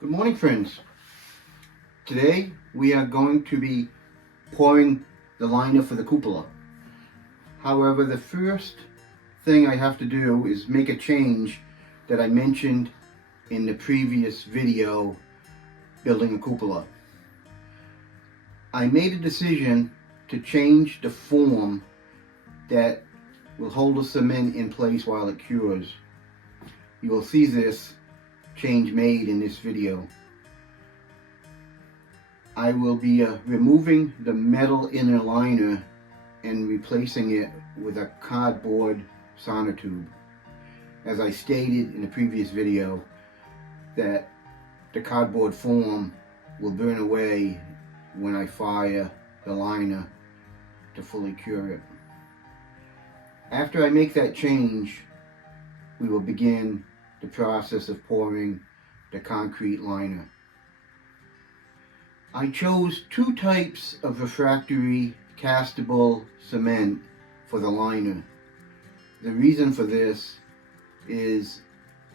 Good morning, friends. Today we are going to be pouring the liner for the cupola. However, the first thing I have to do is make a change that I mentioned in the previous video, building a cupola. I made a decision to change the form that will hold the cement in place while it cures. You will see this change made in this video. I will be removing the metal inner liner and replacing it with a cardboard sonotube. As I stated in the previous video, that the cardboard form will burn away when I fire the liner to fully cure it. After I make that change, we will begin the process of pouring the concrete liner. I chose two types of refractory castable cement for the liner. The reason for this is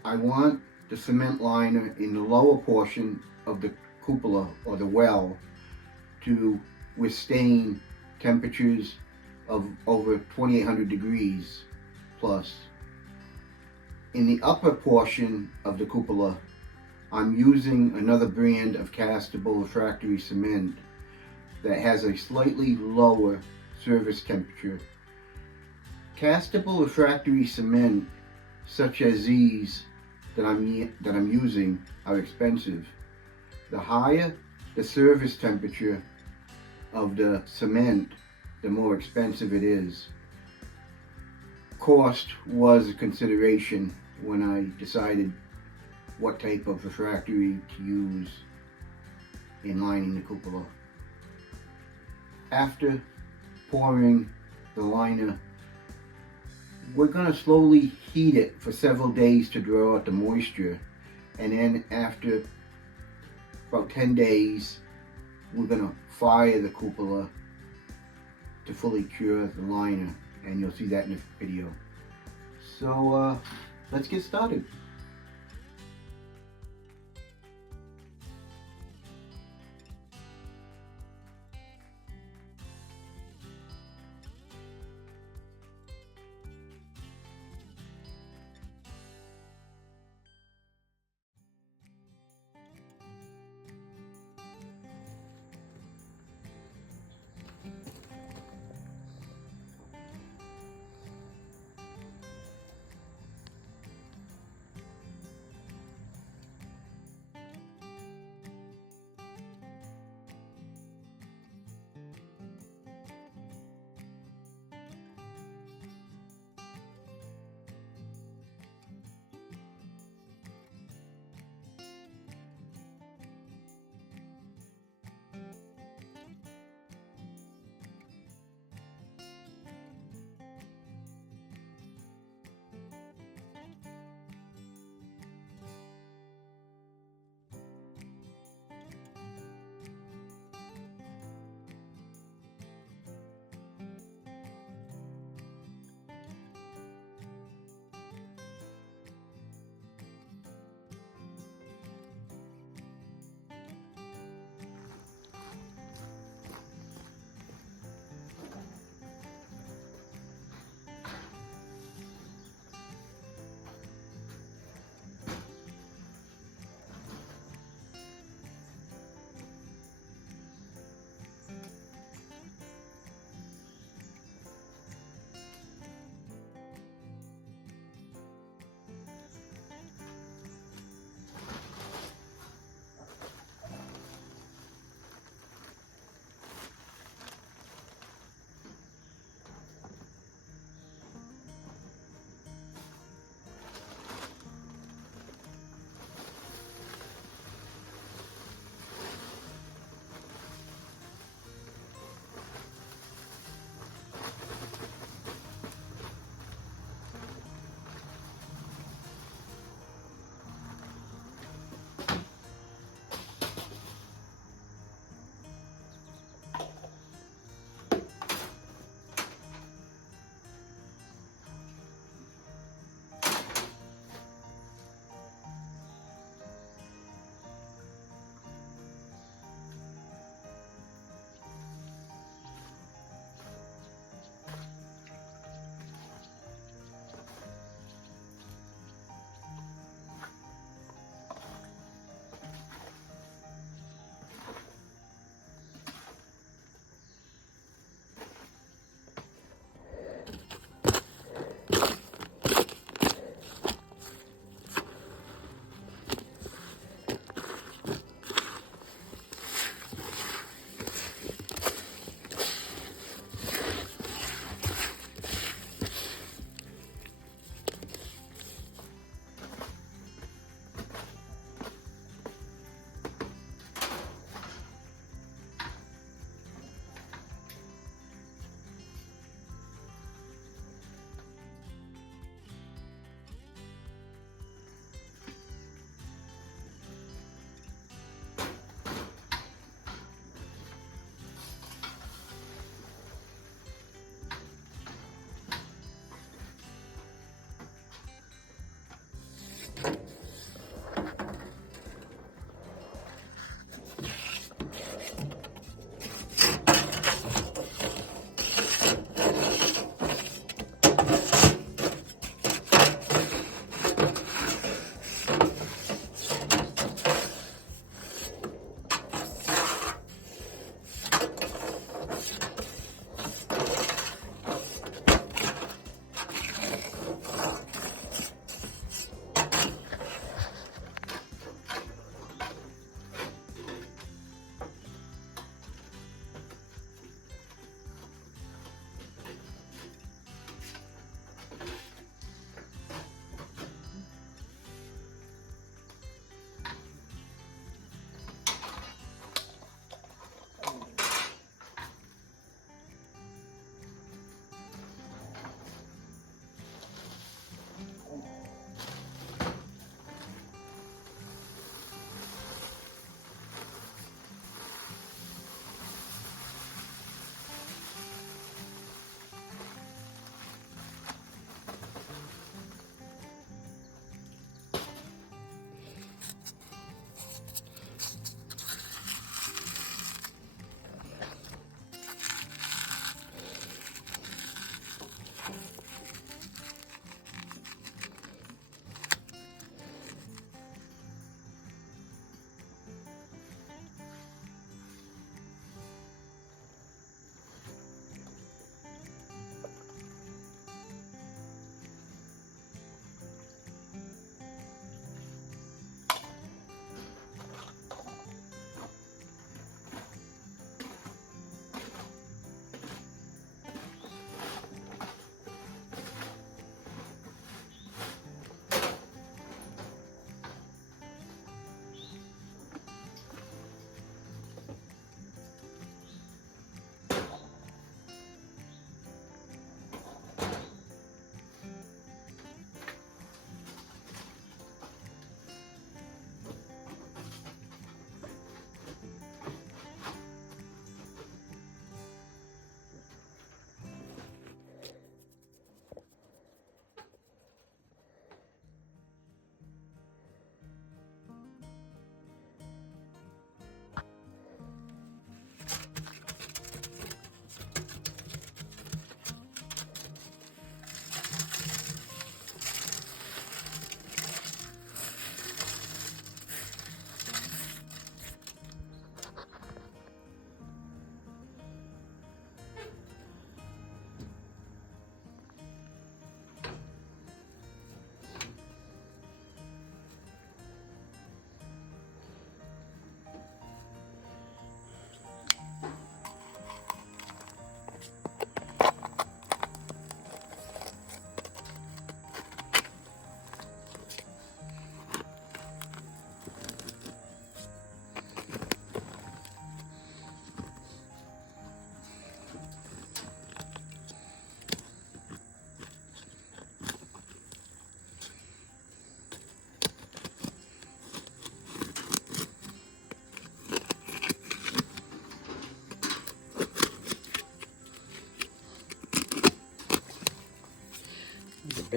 I want the cement liner in the lower portion of the cupola or the well to withstand temperatures of over 2800 degrees plus. In the upper portion of the cupola, I'm using another brand of castable refractory cement that has a slightly lower service temperature. Castable refractory cement such as these that I'm using are expensive. The higher the service temperature of the cement, the more expensive it is. Cost was a consideration when I decided what type of refractory to use in lining the cupola. After pouring the liner, we're going to slowly heat it for several days to draw out the moisture, and then after about 10 days we're going to fire the cupola to fully cure the liner, and you'll see that in the video. So let's get started.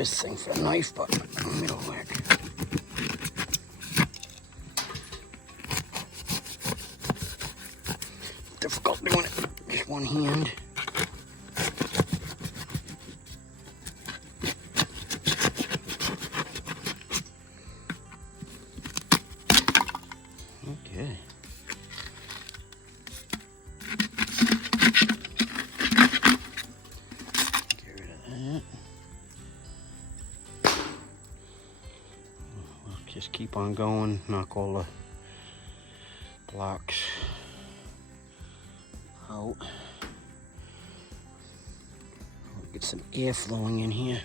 this thing for a knife, but it'll work. Difficult doing it just one hand. Okay. Get rid of that. We'll just keep on going, knock all the blocks out. Get some air flowing in here.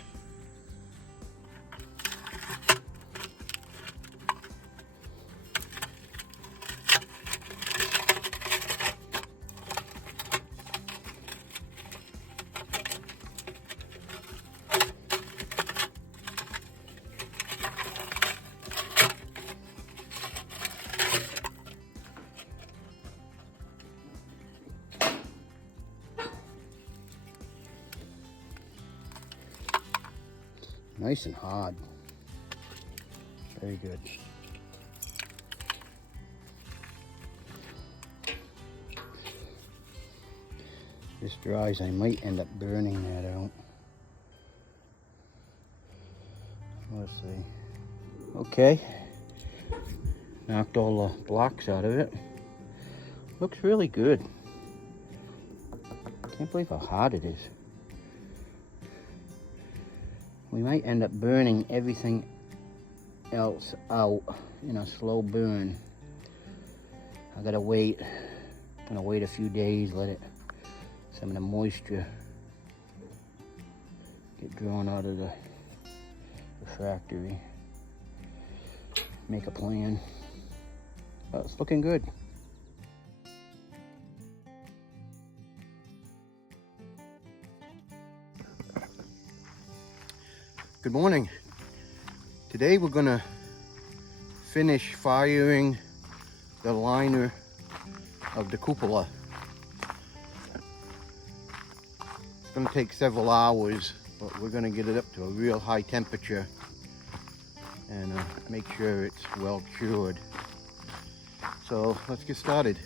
Nice and hard. Very good. This dries, I might end up burning that out. Let's see. Okay. Knocked all the blocks out of it. Looks really good. Can't believe how hard it is. We might end up burning everything else out in a slow burn. I gotta wait. Gonna wait a few days, let it, some of the moisture get drawn out of the refractory. Make a plan. But it's looking good. Good morning. Today we're gonna finish firing the liner of the cupola. It's gonna take several hours, but we're gonna get it up to a real high temperature and make sure it's well cured. So let's get started.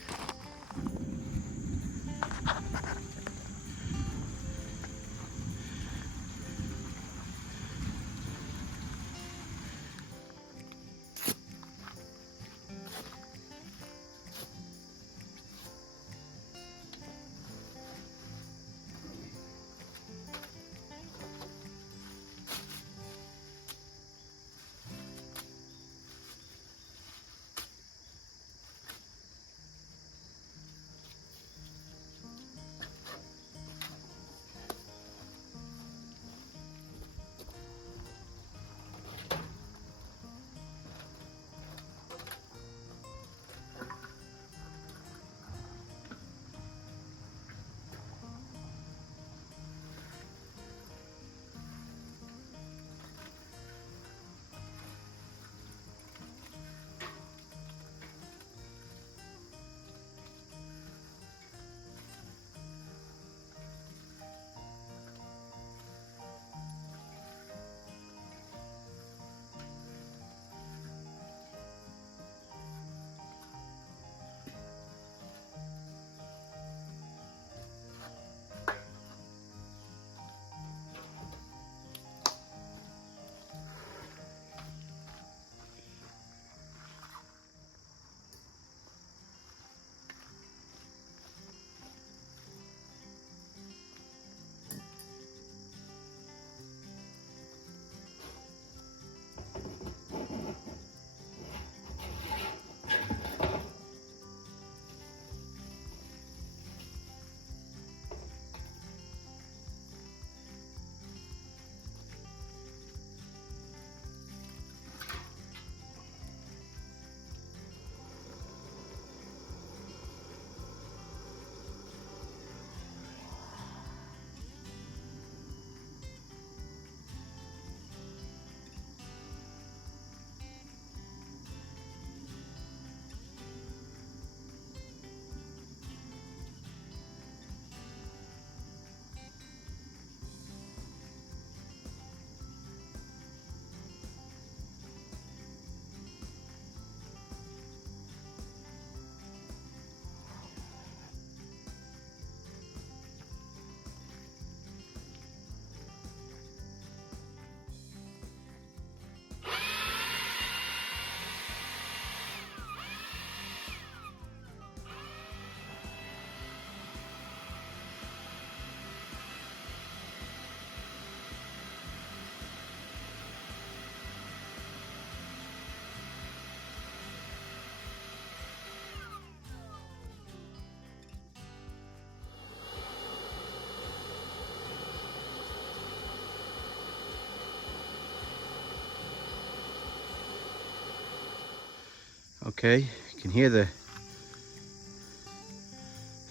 Okay, you can hear the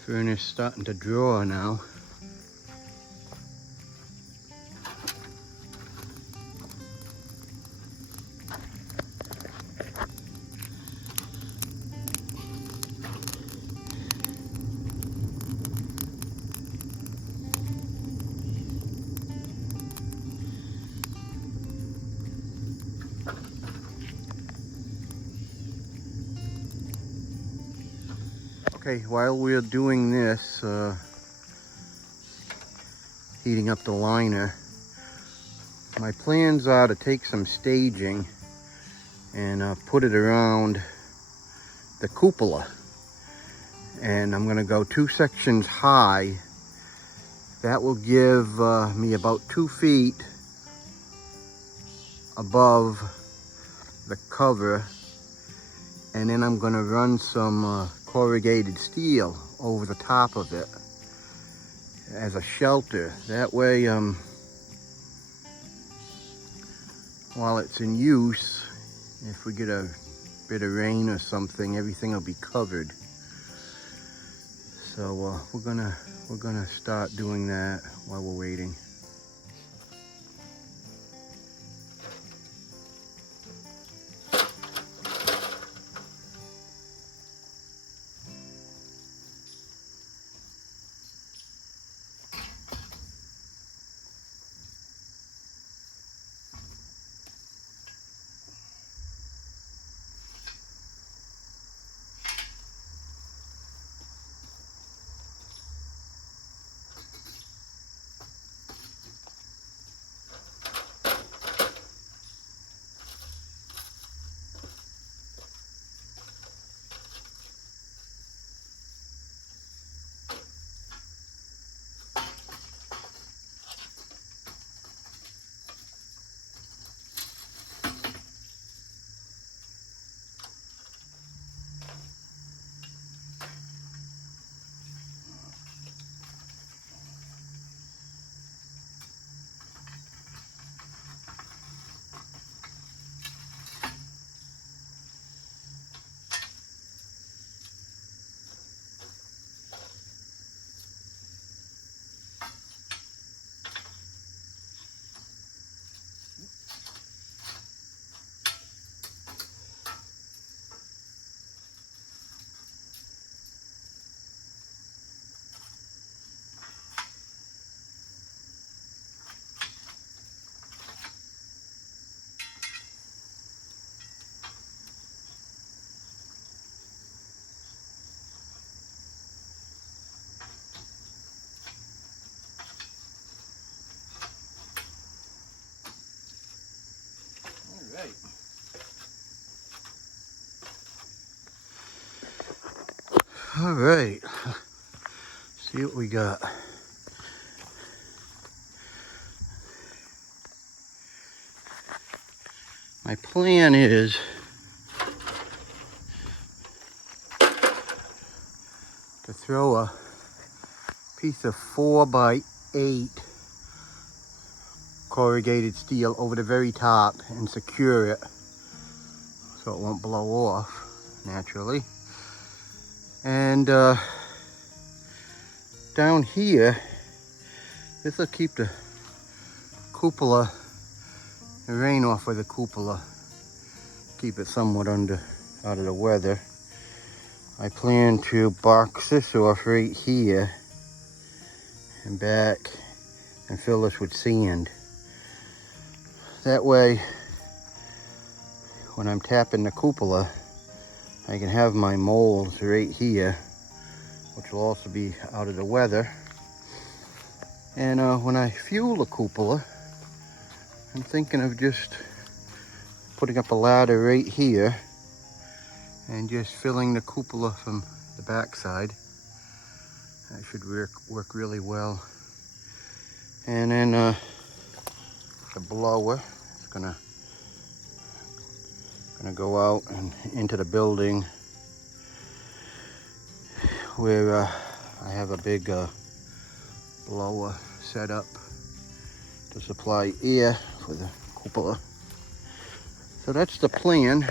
furnace starting to draw now. Okay, while we're doing this, heating up the liner, my plans are to take some staging and put it around the cupola. And I'm gonna go 2 sections high. That will give me about 2 feet above the cover. And then I'm gonna run some corrugated steel over the top of it as a shelter. That way, while it's in use, if we get a bit of rain or something, everything will be covered. So we're gonna start doing that while we're waiting. All right, see what we got. My plan is to throw a piece of 4x8 corrugated steel over the very top and secure it so it won't blow off naturally. And down here, this will keep the cupola, the rain off of the cupola, keep it somewhat out of the weather. I plan to box this off right here and back and fill this with sand. That way, when I'm tapping the cupola, I can have my molds right here, which will also be out of the weather. And when I fuel the cupola, I'm thinking of just putting up a ladder right here and just filling the cupola from the backside. That should work really well. And then the blower is gonna go out and into the building where I have a big blower set up to supply air for the cupola. So that's the plan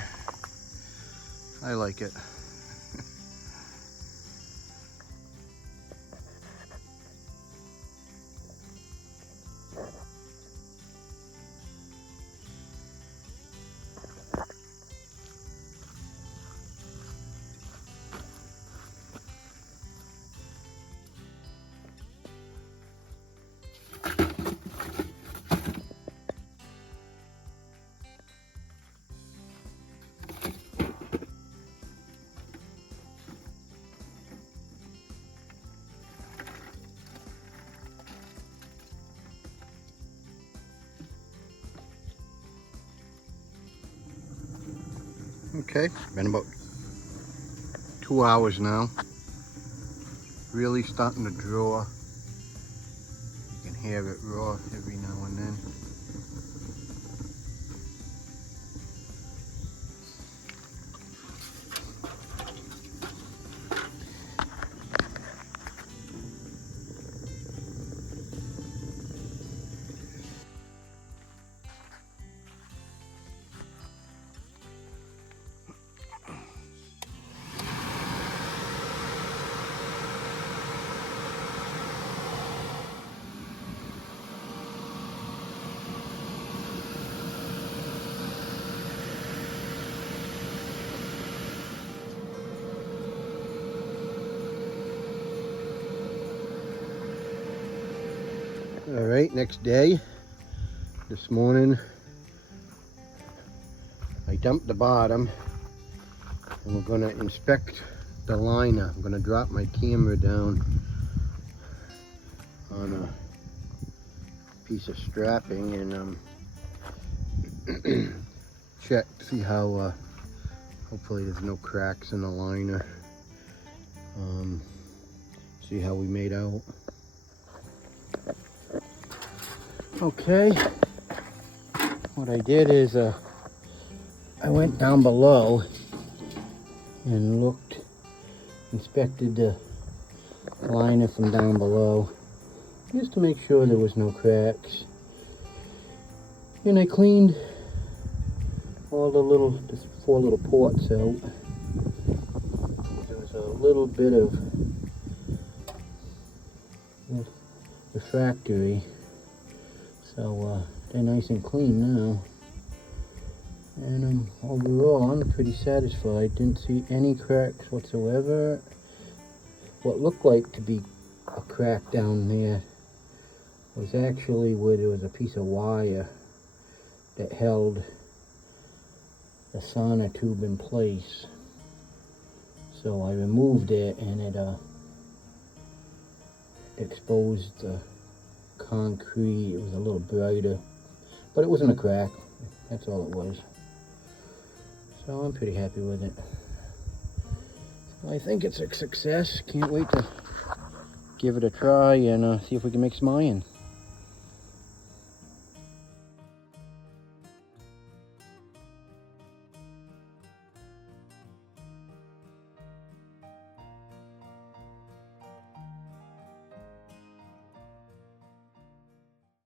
I like it. Okay, been about 2 hours now. Really starting to draw. You can hear it raw every now and then. All right, next day. This morning, I dumped the bottom and we're gonna inspect the liner. I'm gonna drop my camera down on a piece of strapping and check, see how, hopefully there's no cracks in the liner. See how we made out. Okay, what I did is I went down below and looked, inspected the liner from down below just to make sure there was no cracks. And I cleaned all the little, just 4 little ports out. There was a little bit of refractory. So they're nice and clean now, and overall I'm pretty satisfied. Didn't see any cracks whatsoever. What looked like to be a crack down there was actually where there was a piece of wire that held the sonotube in place. So I removed it and it exposed the concrete. It was a little brighter, but it wasn't a crack. That's all it was. So I'm pretty happy with it. So I think it's a success. Can't wait to give it a try and see if we can make some iron.